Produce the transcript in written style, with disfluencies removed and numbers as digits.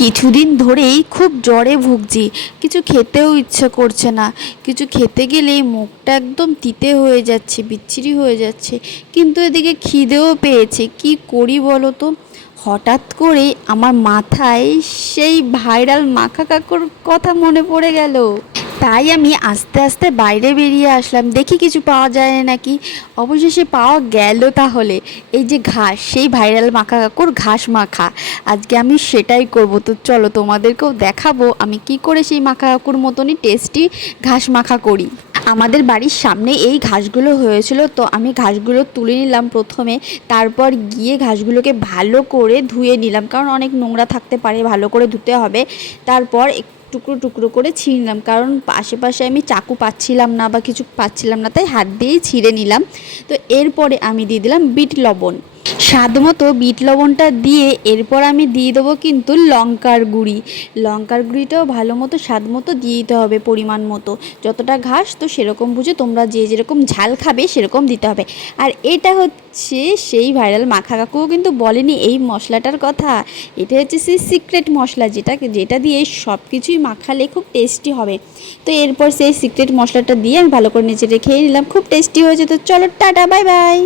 কিছুদিন ধরেই খুব জ্বরে ভুগছি। কিছু খেতেও ইচ্ছে করছে না। কিছু খেতে গেলেই মুখটা একদম তিতে হয়ে যাচ্ছে, বিচ্ছিরি হয়ে যাচ্ছে। কিন্তু এদিকে খিদেও পেয়েছে, কি করি বলো তো। হঠাৎ করে আমার মাথায় সেই ভাইরাল মাখা কাকুর কথা মনে পড়ে গেল। তাই আমি আস্তে আস্তে বাইরে বেরিয়ে আসলাম, দেখি কিছু পাওয়া যায় নাকি। অবশেষে পাওয়া গেল। তাহলে এই যে ঘাস, সেই ভাইরাল মাখা কাকুর ঘাস মাখা, আজকে আমি সেটাই করব। তো চলো তোমাদেরকেও দেখাবো আমি কি করে সেই মাখা কাকুর মতনই টেস্টি ঘাস মাখা করি। আমাদের বাড়ির সামনে এই ঘাসগুলো হয়েছিল, তো আমি ঘাসগুলো তুলে নিলাম প্রথমে। তারপর গিয়ে ঘাসগুলোকে ভালো করে ধুয়ে নিলাম, কারণ অনেক নোংরা থাকতে পারে, ভালো করে ধুতে হবে। তারপর টুকরো টুকরো করে ছিঁড়ে নিলাম, কারণ আশেপাশে আমি চাকু পাচ্ছিলাম না বা কিছু পাচ্ছিলাম না, তাই হাত দিয়েই ছিঁড়ে নিলাম। তো এরপরে আমি দিয়ে দিলাম বিট লবণ, স্বাদ মতো বিট লবণটা দিয়ে এরপর আমি দিয়ে দেবো কিন্তু লঙ্কার গুঁড়ি। লঙ্কার গুঁড়িটাও ভালো মতো স্বাদ মতো দিয়ে দিতে হবে, পরিমাণ মতো। যতটা ঘাস তো সেরকম বুঝে তোমরা যে যেরকম ঝাল খাবে সেরকম দিতে হবে। আর এটা হচ্ছে সেই ভাইরাল মাখা কাকুও কিন্তু বলেনি এই মশলাটার কথা। এটা হচ্ছে সেই সিক্রেট মশলা, যেটা দিয়ে সব কিছুই মাখালে খুব টেস্টি হবে। তো এরপর সেই সিক্রেট মশলাটা দিয়ে আমি ভালো করে নেড়ে খেয়ে নিলাম, খুব টেস্টি হয়েছে। তো চলো টাটা, বাই বাই।